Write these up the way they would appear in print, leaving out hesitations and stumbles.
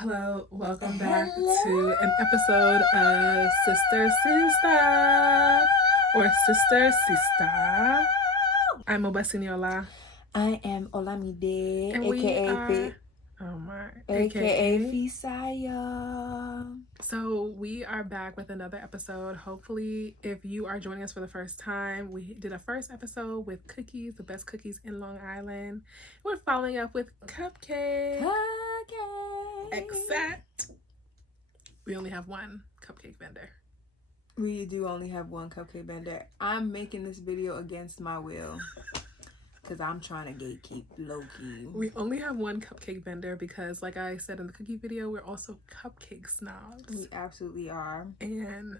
Hello, welcome back to an episode of SisterSista or SisterSista. I'm Mobosinuola. I am Olamide, And aka aka Fisayo. So we are back with another episode. Hopefully, if you are joining us for the first time, we did a first episode with cookies, the best cookies in Long Island. We're following up with cupcakes. Except we only have one cupcake vendor. We do only have one cupcake vendor. I'm making this video against my will because I'm trying to gatekeep low-key. We only have one cupcake vendor because, like I said in the cookie video, we're also cupcake snobs. We absolutely are. And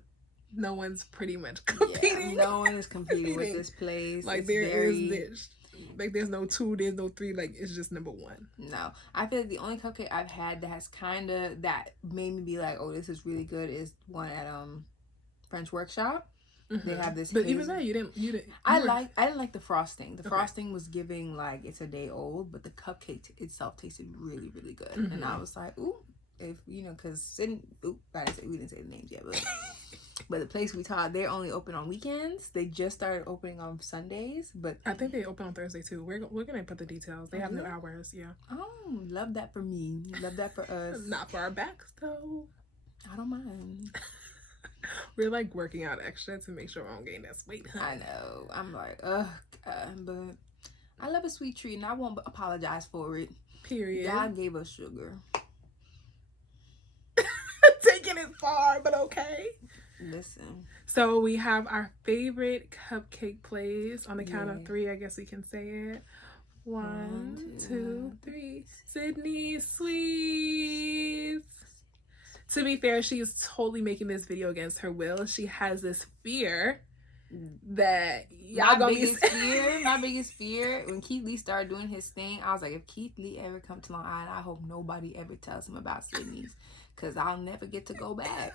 no one's pretty much competing. Yeah, no one is competing with this place. Like, is this. Like, there's no 2, there's no 3, like, it's just number 1. No. I feel like the only cupcake I've had that has that made me be like, oh, this is really good is one at French Workshop. Mm-hmm. They have this but even that, you didn't I didn't like the frosting. The frosting was giving like it's a day old, but the cupcake itself tasted really, really good. Mm-hmm. And I was like, ooh, if because Sydney, we didn't say the names yet, but but the place we taught, they're only open on weekends. They just started opening on Sundays, but I think they open on Thursday too. We're gonna put the details. They have new hours. Yeah. Oh, love that for me. Love that for us. Not for our backs though. I don't mind. We're like working out extra to make sure we don't gain that weight. I know. I'm like, ugh, but I love a sweet treat, and I won't apologize for it. Period. God gave us sugar. Taking it far, but okay. Listen. So we have our favorite cupcake place. On the count of 3, I guess we can say it. 1, 2, 3. Sydney Sweets. To be fair, she's totally making this video against her will. She has this fear that my biggest fear when Keith Lee started doing his thing, I was like, if Keith Lee ever come to Long Island, I hope nobody ever tells him about Sydney's, because I'll never get to go back.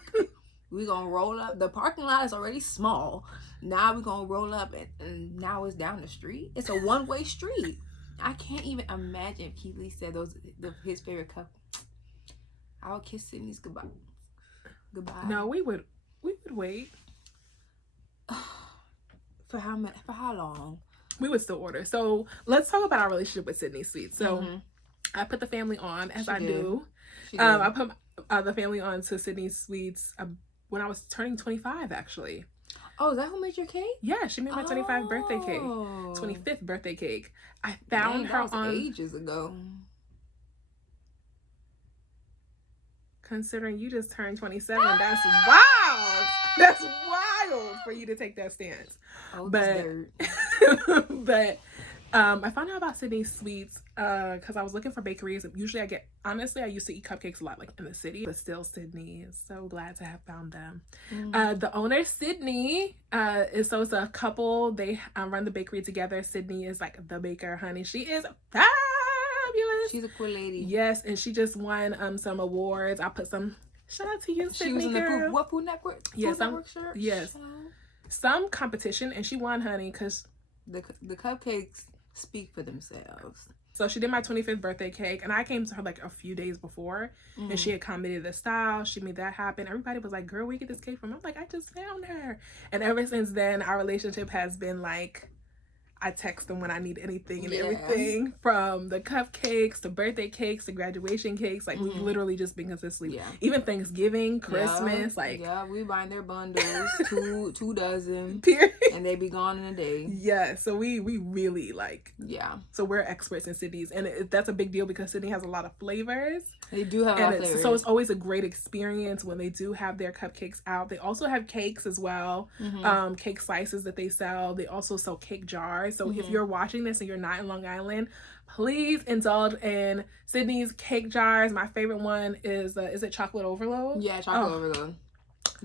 We're gonna roll up. The parking lot is already small. Now we're gonna roll up and now it's down the street. It's a one-way street. I can't even imagine if Keith Lee said his favorite cup. I would kiss Sydney's goodbye. No, we would wait. For how long? We would still order. So let's talk about our relationship with Sydney Sweets. So I put the family on as I do. I put the family on to Sydney Sweets when I was turning 25, actually. Oh, is that who made your cake? Yeah, she made my 25th birthday cake. 25th birthday cake. I found her on ages ago. Considering you just turned 27, that's wild. That's wild for you to take that stance. Oh, but I found out about Sydney Sweets because I was looking for bakeries. Usually I used to eat cupcakes a lot like in the city, but still Sydney is so glad to have found them. The owner, Sydney, it's a couple. They run the bakery together. Sydney is like the baker, honey. She is fabulous. She's a cool lady. Yes, and she just won some awards. I put some shout out to you, Sydney. She was in the Food Network? Yes, shirt? Yes. Some competition, and she won, honey, because the cupcakes speak for themselves. So she did my 25th birthday cake, and I came to her like a few days before, and she had commented the style. She made that happen. Everybody was like, girl, where you get this cake from? I'm like, I just found her. And ever since then, our relationship has been like, I text them when I need anything and everything, from the cupcakes to birthday cakes to graduation cakes. Like, we've literally just been consistently, even Thanksgiving, Christmas, we buying their bundles, two dozen, period, and they be gone in a day. Yeah, so we really so we're experts in Sydney's, and that's a big deal because Sydney has a lot of flavors. They do have a lot of flavors. So it's always a great experience when they do have their cupcakes out. They also have cakes as well, cake slices that they sell. They also sell cake jars. So if you're watching this and you're not in Long Island, please indulge in Sydney's cake jars. My favorite one is it chocolate overload? Yeah, chocolate overload.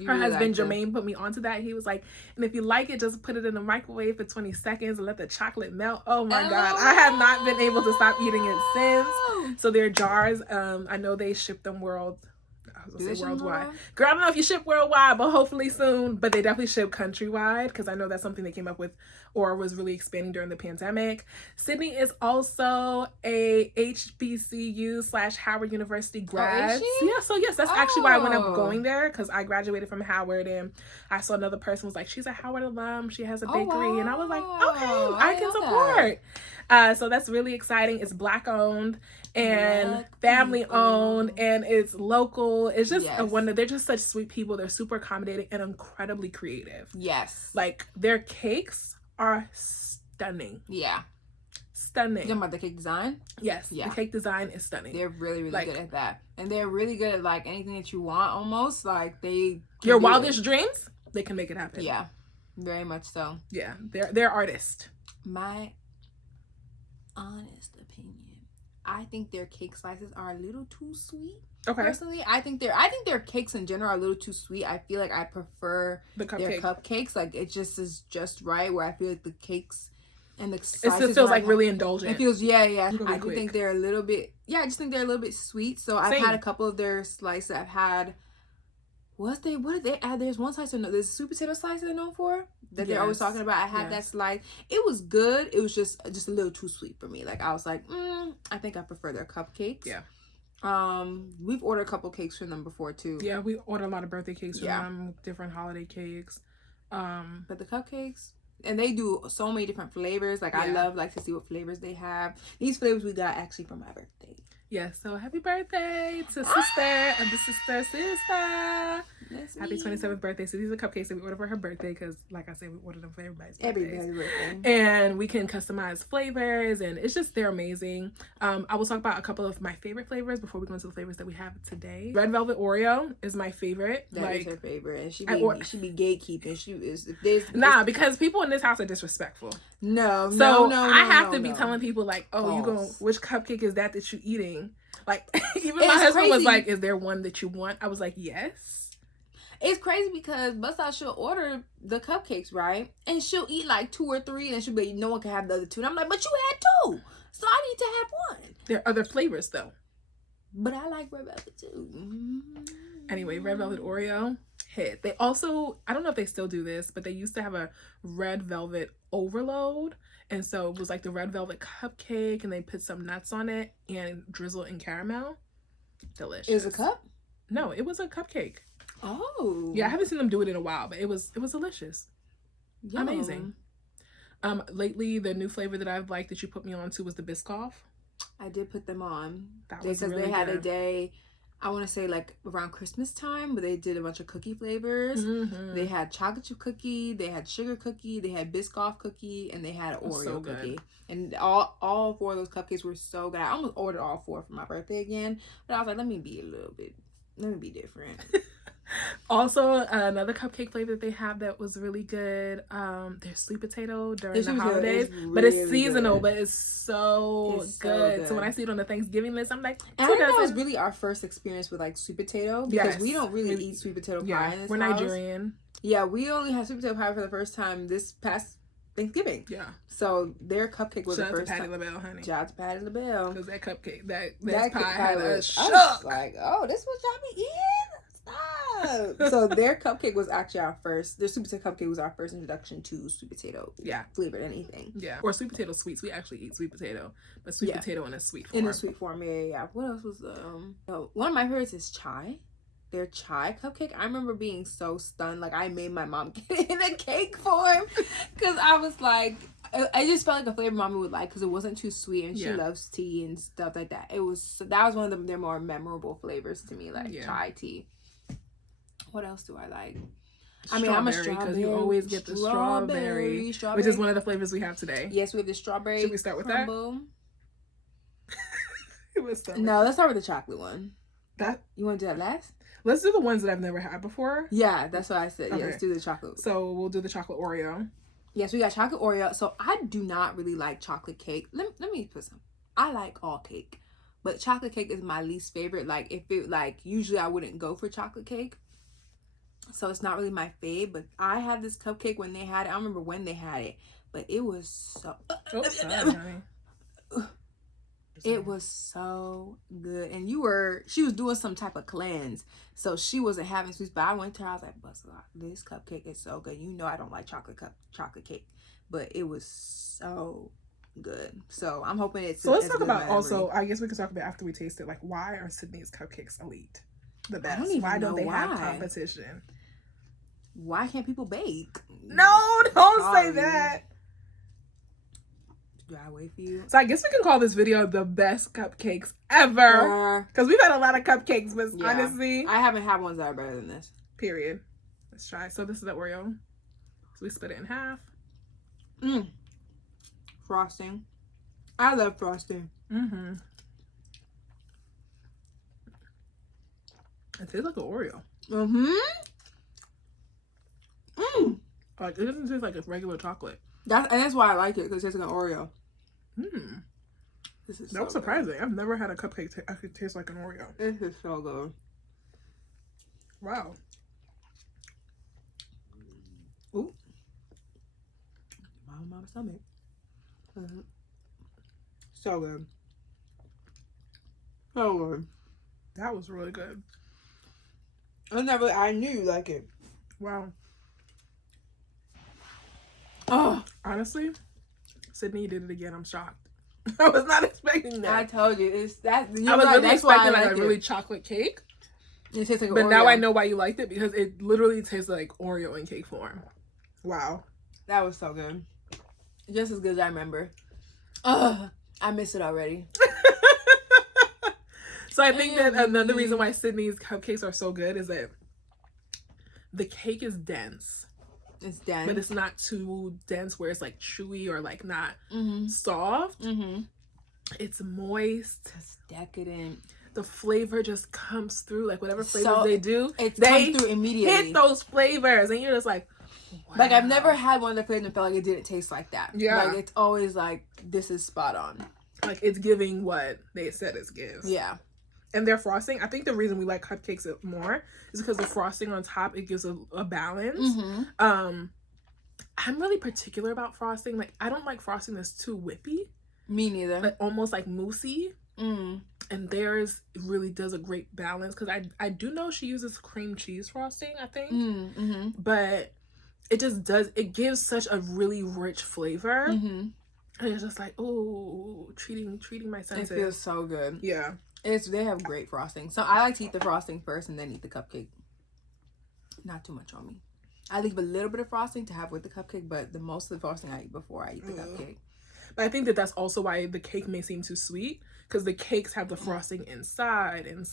Her husband Jermaine put me onto that. He was like, and if you like it, just put it in the microwave for 20 seconds and let the chocolate melt. Oh my God. I have not been able to stop eating it since. So their jars, I know they ship them I was gonna say worldwide. Girl, I don't know if you ship worldwide, but hopefully soon. But they definitely ship countrywide because I know that's something they came up with or was really expanding during the pandemic. Sydney is also a HBCU / Howard University grad. Oh, is she? Yeah, so yes, that's actually why I went up going there, because I graduated from Howard and I saw another person was like, she's a Howard alum, she has a bakery, wow. and I was like, okay, I can support. So that's really exciting. It's Black owned and family owned, and it's local. It's just a wonder. They're just such sweet people. They're super accommodating and incredibly creative. Yes. Like, their cakes are stunning. Yeah. Stunning. You talking about the cake design? Yes. Yeah. The cake design is stunning. They're really, really good at that. And they're really good at, like, anything that you want almost. Like, they... Your wildest dreams, they can make it happen. Yeah. Very much so. Yeah. They're artists. My honest opinion, I think their cake slices are a little too sweet. Okay. Personally, I think their cakes in general are a little too sweet. I feel like I prefer their cupcakes. Like, it just is just right, where I feel like the cakes and the slices, it feels like really indulgent. It feels I do think they're a little bit I just think they're a little bit sweet. So I've had a couple of their slices. I've had what did they add? There's one slice, there's a sweet potato slice they're known for that they're always talking about. I had that slice. It was good. It was just a little too sweet for me. Like, I was like, I think I prefer their cupcakes. Yeah. We've ordered a couple cakes from them before too. Yeah, we ordered a lot of birthday cakes from them, different holiday cakes. But the cupcakes, and they do so many different flavors. Like, I love to see what flavors they have. These flavors we got actually for my birthday. Yeah, so happy birthday to sister of the SisterSista. Happy 27th birthday. So these are cupcakes that we ordered for her birthday because, like I said, we ordered them for everybody's birthday. And we can customize flavors, and they're amazing. I will talk about a couple of my favorite flavors before we go into the flavors that we have today. Red Velvet Oreo is my favorite. That is her favorite. And she be gatekeeping. She is. Because people in this house are disrespectful. No. I have to be telling people, like, which cupcake is that you eating? Like, even my husband was like, is there one that you want? I was like, yes. It's crazy because Busta, she'll order the cupcakes, right? And she'll eat like 2 or 3, and she'll be like, no one can have the other 2. And I'm like, but you had 2, so I need to have 1. There are other flavors though. But I like red velvet too. Anyway, Red Velvet Oreo hit. They also, I don't know if they still do this, but they used to have a red velvet overload. And so it was like the red velvet cupcake, and they put some nuts on it and drizzle in caramel. Delicious. It was a cup? No, it was a cupcake. Oh. Yeah, I haven't seen them do it in a while, but it was delicious. Yum. Amazing. Lately, the new flavor that I've liked that you put me on to was the Biscoff. I did put them on. That was really they had good. A day, I want to say like around Christmas time, but they did a bunch of cookie flavors. Mm-hmm. They had chocolate chip cookie, they had sugar cookie, they had Biscoff cookie, and they had Oreo cookie. And all 4 of those cupcakes were so good. I almost ordered all 4 for my birthday again, but I was like, let me be different. Also, another cupcake flavor that they have that was really good. There's sweet potato during the holidays, but it's seasonal, good. But it's so good. So when I see it on the Thanksgiving list, I'm like, and I think that was really our first experience with like sweet potato, because we don't really eat sweet potato pie in this house. We're Nigerian. Yeah, we only had sweet potato pie for the first time this past Thanksgiving. Yeah. So their cupcake was Shout the first time. Shout out to Patty LaBelle, honey. Shout out to Patty LaBelle. Because that cupcake, that pie had us shook. I was like, oh, this what y'all be eating? Stop. So their cupcake was actually their sweet potato cupcake was our first introduction to sweet potato flavored anything. Yeah. Or sweet potato sweets. We actually eat sweet potato, but sweet potato in a sweet form. In a sweet form, yeah. What else was one of my favorites is chai. Their chai cupcake, I remember being so stunned. Like, I made my mom get it in a cake form because I was like, I just felt like a flavor mommy would like because it wasn't too sweet, and she loves tea and stuff like that. That was one of their more memorable flavors to me, like chai tea. What else do I like? I mean, I'm a strawberry because you always get the strawberry, which is one of the flavors we have today. Yes, we have the strawberry. Should we start with crumble. That? No, let's start with the chocolate one. That you want to do that last? Let's do the ones that I've never had before. Yeah, that's what I said. Okay. Yeah, let's do the chocolate. So we'll do the chocolate Oreo. Yes, we got chocolate Oreo. So I do not really like chocolate cake. Let me put some. I like all cake, but chocolate cake is my least favorite. Like, if it usually I wouldn't go for chocolate cake. So it's not really my fave, but I had this cupcake when they had it. I don't remember when they had it, but it was so... sorry, honey. It was so good. And she was doing some type of cleanse. So she wasn't having sweets. But I went to her, I was like, Buster, this cupcake is so good. You know I don't like chocolate cake. But it was so good. So I'm hoping it's so. Let's talk about also, I guess we could talk about after we taste it, like, why are Sydney's cupcakes elite? The best. Why don't they have competition? Why can't people bake? No, don't say that. Do I wait for you? So I guess we can call this video the best cupcakes ever. Because we've had a lot of cupcakes, but honestly, I haven't had ones that are better than this. Period. Let's try. So this is the Oreo. So we split it in half. Frosting. I love frosting. It tastes like an Oreo. Like, it doesn't taste like it's regular chocolate. That's why I like it, because it tastes like an Oreo. This is that was surprising. I've never had a cupcake that could taste like an Oreo. This is so good. Wow. Ooh. My stomach. So good. So good. That was really good. I knew you like it. Wow. Oh, honestly, Sydney did it again. I'm shocked. I was not expecting that. I told you, it's that. I was really expecting like a really chocolate cake. It tastes like but Oreo. Now I know why you liked it, because it literally tastes like Oreo in cake form. Wow. That was so good. Just as good as I remember. I miss it already. So I think that another reason why Sydney's cupcakes are so good is that the cake is dense. It's dense. But it's not too dense where it's like chewy or like not soft. It's moist. It's decadent. The flavor just comes through. Like whatever flavors they do, it comes through immediately. Hit those flavors and you're just like, wow. Like I've never had one of the flavors and felt like it didn't taste like that. Yeah. Like it's always like, this is spot on. Like it's giving what they said it gives. Yeah. And their frosting, I think the reason we like cupcakes more is because the frosting on top, it gives a balance. I'm really particular about frosting. Like I don't like frosting that's too whippy. Me neither. Like almost like moussey. And theirs really does a great balance, because I do know she uses cream cheese frosting, I think. But it just does, it gives such a really rich flavor. And it's just like, oh, treating my senses. It feels so good. Yeah. They have great frosting. So I like to eat the frosting first and then eat the cupcake. Not too much on me. I leave a little bit of frosting to have with the cupcake, but the most of the frosting I eat before I eat the cupcake. But I think that that's also why the cake may seem too sweet, because the cakes have the frosting inside. That's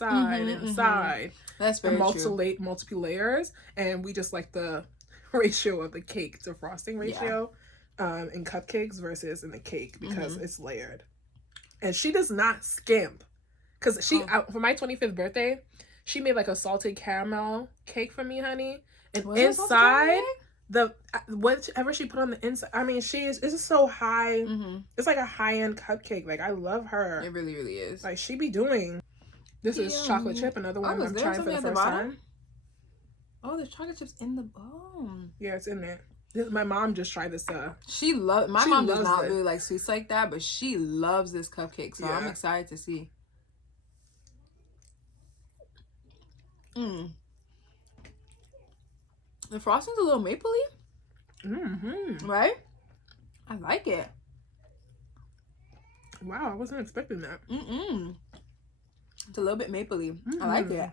very true. Multiple layers, and we just like the ratio of the cake to frosting ratio in cupcakes versus in the cake, because it's layered. And she does not skimp. Because for my 25th birthday, she made like a salted caramel cake for me, honey. And inside, whatever she put on the inside, I mean, it's just so high. It's like a high-end cupcake. Like, I love her. It really, really is. Like, she be doing. This is chocolate chip, another one I'm trying for the first time. Oh, there's chocolate chips in the bone. Yeah, it's in there. My mom just tried this. My mom does not really like sweets like that, but she loves this cupcake, so I'm excited to see. The frosting's a little mapley. Right? I like it. Wow, I wasn't expecting that. It's a little bit mapley. I like it.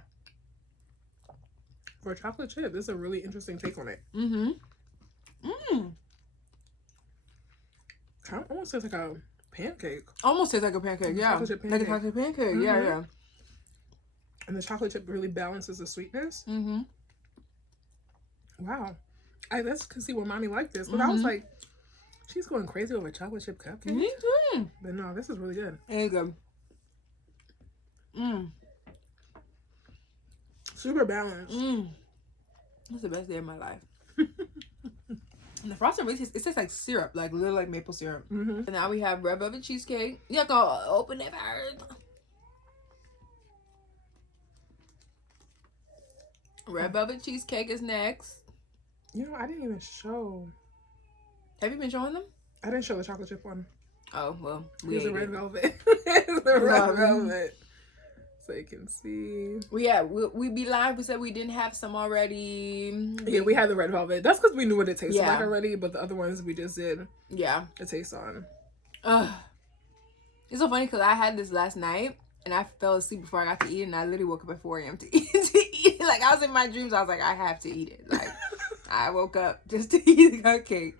For a chocolate chip, this is a really interesting take on it. Kind of almost tastes like a pancake. Almost tastes like a pancake, yeah. Like a chocolate pancake, yeah. And the chocolate chip really balances the sweetness. Wow. I just could see where mommy liked this. But I was like, she's going crazy over chocolate chip cupcake. Me too. But no, this is really good. There you go. Super balanced. That's the best day of my life. And the frosting really tastes, it tastes like syrup, like literally like maple syrup. And now we have red velvet cheesecake. You go open it first. Red velvet cheesecake is next. You know, I didn't even show. Have you been showing them? I didn't show the chocolate chip one. Oh, well. Here's the red velvet. Here's the red velvet. So you can see. Well, yeah, we be live. We said we didn't have some already. Yeah, we had the red velvet. That's because we knew what it tasted like already, but the other ones we just did a taste on. It's so funny because I had this last night and I fell asleep before I got to eat it, and I literally woke up at 4 a.m. to eat it. Like, I was in my dreams. I was like, I have to eat it. Like, I woke up just to eat the cupcake.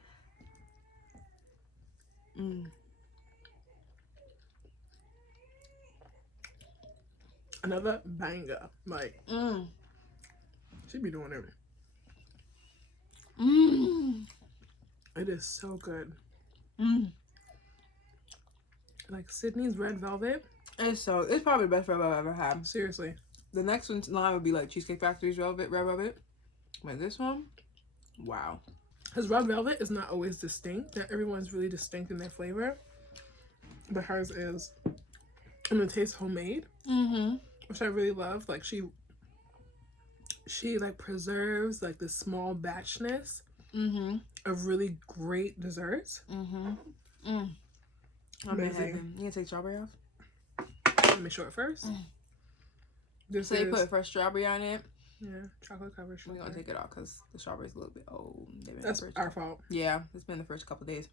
Another banger. Like, she be doing it. It is so good. Like, Sydney's red velvet. It's probably the best red velvet I've ever had. Seriously. The next one in line would be like Cheesecake Factory's red velvet. But this one, wow. Because red velvet is not always distinct. Not everyone's really distinct in their flavor. But hers is. And it tastes homemade. Which I really love. Like, she like preserves like the small batchness of really great desserts. Amazing. You gonna take strawberry off? Let me show it first. So you put fresh strawberry on it. Yeah, chocolate covered sugar. We're gonna take it off because the strawberry's a little bit old. That's our fault. Yeah, it's been the first couple days.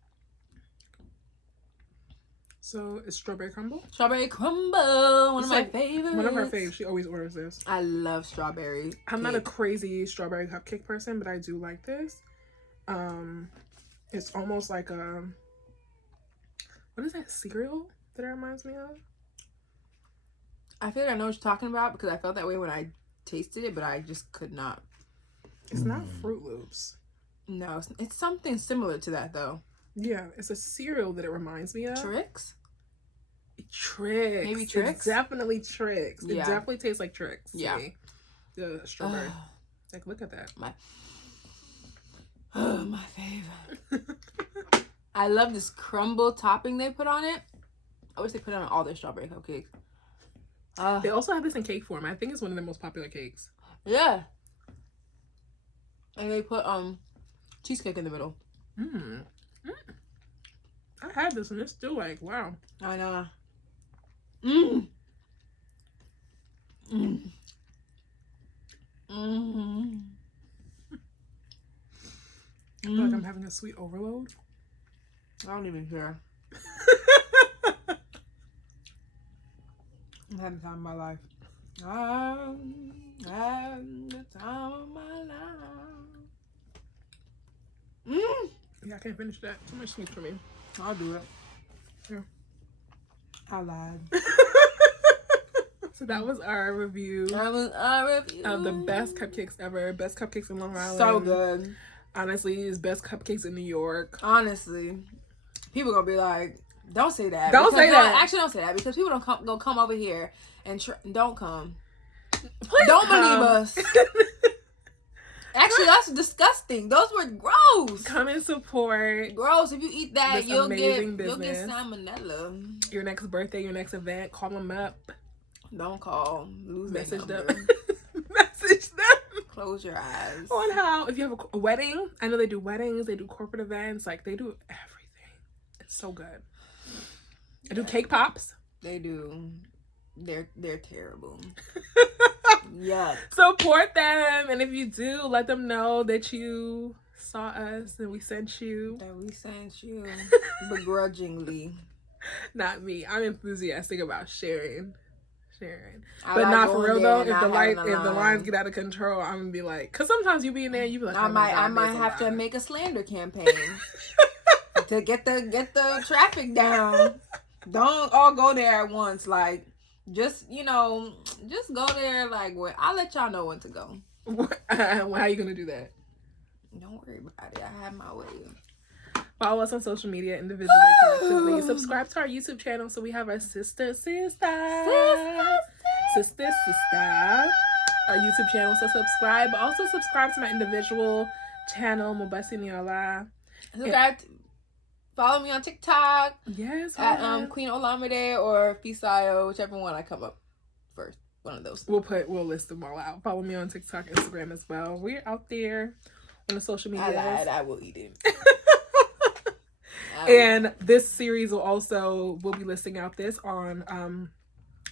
So it's strawberry crumble. Strawberry crumble, one of my favorites. One of her faves. She always orders this. I love strawberry. I'm not a crazy strawberry cupcake person, but I do like this. It's almost like a, what is that cereal that it reminds me of? I feel like I know what you're talking about because I felt that way when I tasted it, but I just could not. It's not Fruit Loops. No, it's something similar to that though. Yeah, it's a cereal that it reminds me of. Trix? Trix. Maybe Trix? It's definitely Trix. It definitely tastes like Trix. Yeah. The strawberry. Like, look at that. My favorite. I love this crumble topping they put on it. I wish they put it on all their strawberry cupcakes. They also have this in cake form. I think it's one of the most popular cakes. Yeah. And they put cheesecake in the middle. I had this and it's still like, wow. I know. I feel like I'm having a sweet overload. I don't even care. I'm having the time of my life. I'm having the time of my life. Yeah, I can't finish that. Too much sweet for me. I'll do it. Yeah. I lied. So that was our review. Of the best cupcakes ever. Best cupcakes in Long Island. So good. Honestly, it's best cupcakes in New York. Honestly. People gonna be like, don't say that. Don't say that. Actually, don't say that because people don't come over here and don't come. Please don't come. believe us. Actually, that's disgusting. Those were gross. Come and support. Gross. If you eat that, you'll get business. salmonella. Your next birthday, your next event, call them up. Don't call. Lose Message them. Message them. Close your eyes. On how, if you have a wedding, I know they do weddings, they do corporate events, like they do everything. It's so good. They do cake pops. They do. They're terrible. Yuck. Support them, and if you do, let them know that you saw us and we sent you. That we sent you begrudgingly. Not me. I'm enthusiastic about sharing. But not for real though. If the lines get out of control, I'm gonna be like, cause sometimes you be in there, and you be like, I might have to make a slander campaign to get the traffic down. Don't all go there at once. Like, just go there. Like, I'll let y'all know when to go. How are you gonna do that? Don't worry about it. I have my way. Follow us on social media individually, collectively. Subscribe to our YouTube channel so we have our SisterSista our YouTube channel. So subscribe. But also subscribe to my individual channel, Mobosinuola. Follow me on TikTok. Yes. At Queen Olamide or Fisayo, whichever one I come up first. One of those. We'll list them all out. Follow me on TikTok, Instagram as well. We're out there on the social media. I lied. I will eat it. And this series we'll be listing out this on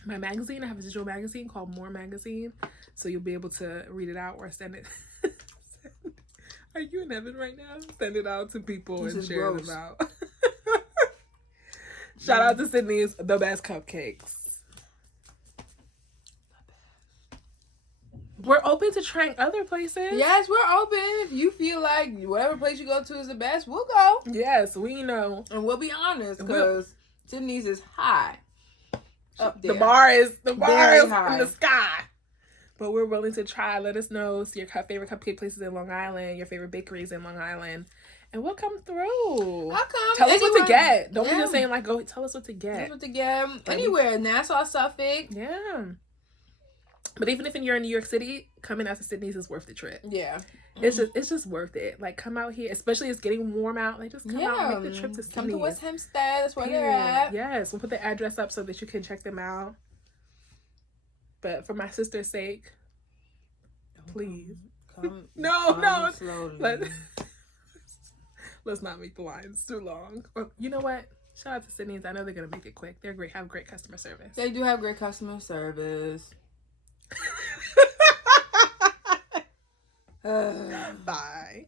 my magazine. I have a digital magazine called More Magazine, so you'll be able to read it out or send it. Are you in heaven right now? Send it out to people and share them out. Shout out to Sydney's The Best Cupcakes. We're open to trying other places. Yes, we're open. If you feel like whatever place you go to is the best, we'll go. Yes, we know. And we'll be honest, because Sydney's is high up there. The bar is high in the sky. But we're willing to try. Let us know your favorite cupcake places in Long Island, your favorite bakeries in Long Island. And we'll come through. I'll come. Tell us what to get. Don't be just saying like, go tell us what to get. Tell us what to get. Anywhere. Nassau, Suffolk. Yeah. But even if you're in New York City, coming out to Sydney's is worth the trip. Yeah. It's just worth it. Like, come out here, especially it's getting warm out. Like, just come out and make the trip to Sydney. Come to West Hempstead. That's where they're at. Yes, we'll put the address up so that you can check them out. But for my sister's sake, please. Come No. Slowly. Let's not make the lines too long. Well, you know what? Shout out to Sydney's. I know they're gonna make it quick. They're great. Have great customer service. They do have great customer service. Bye.